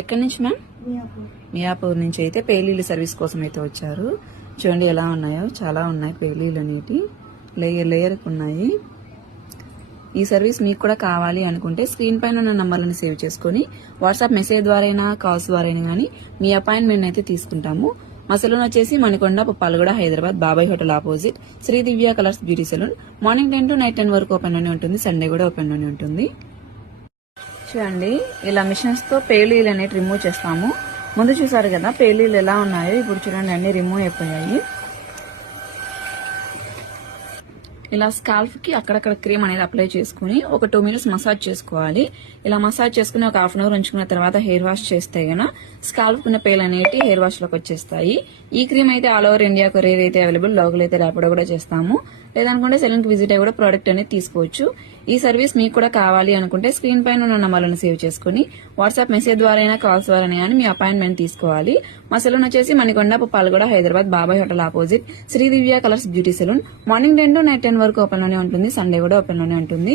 ఎక్కడి నుంచి మ్యామ్? మియాపూర్ నుంచి అయితే పేలీలు సర్వీస్ కోసం అయితే వచ్చారు. చూడండి ఎలా ఉన్నాయో, చాలా ఉన్నాయి పేలీలు అనేటి, లేయర్ లేయర్ ఉన్నాయి. ఈ సర్వీస్ మీకు కూడా కావాలి అనుకుంటే స్క్రీన్ పైన ఉన్న నంబర్లను సేవ్ చేసుకుని వాట్సాప్ మెసేజ్ ద్వారా కాల్స్ ద్వారా కానీ మీ అపాయింట్మెంట్ అయితే తీసుకుంటాము. మా సెలూన్ వచ్చేసి Manikonda, Puppalaguda, Hyderabad, Babai hotel opposite Shri Divya colours beauty salon. Morning 10 to night 10 వరకు ఓపెన్ లోనే ఉంటుంది. సండే కూడా ఓపెన్ లోనే ఉంటుంది. చూడండి ఇలా మిషన్స్ తో పేలీలు అనేవి రిమూవ్ చేస్తాము. ముందు చూసారు కదా పేలీలు ఎలా ఉన్నాయో, ఇప్పుడు చూడండి అన్ని రిమూవ్ అయిపోయాయి. ఇలా స్కాల్ఫ్ కి అక్కడక్కడ క్రీమ్ అనేది అప్లై చేసుకుని ఒక 2 minutes మసాజ్ చేసుకోవాలి. ఇలా మసాజ్ చేసుకుని ఒక 1/2 hour ఉంచుకున్న తర్వాత హెయిర్ వాష్ చేస్తే గన స్కాల్ఫ్ ఉన్న పేలు అనేవి హెయిర్ వాష్ లోకి వచ్చేస్తాయి. ఈ క్రీమ్ అయితే ఆల్ ఓవర్ ఇండియా కొరియర్ అయితే అవైలబుల్, లోకల్ అయితే ర్యాపిడో కూడా చేస్తాము. లేదనుకుంటే సెలూన్ కి విజిట్ అయ్యి కూడా ప్రోడక్ట్ అనేది తీసుకోవచ్చు. ఈ సర్వీస్ మీకు కూడా కావాలి అనుకుంటే స్క్రీన్ పైన ఉన్న నంబర్లను సేవ్ చేసుకుని వాట్సాప్ మెసేజ్ ద్వారా కాల్స్ ద్వారా కానీ మీ అపాయింట్మెంట్ తీసుకోవాలి. మా సెలూన్ వచ్చేసి Manikonda, Puppalaguda, Hyderabad, Babai hotel opposite Shri Divya colours beauty salon. Morning 10 to night 10 వరకు ఓపెన్ లోనే ఉంటుంది. సండే కూడా ఓపెన్ లోనే ఉంటుంది.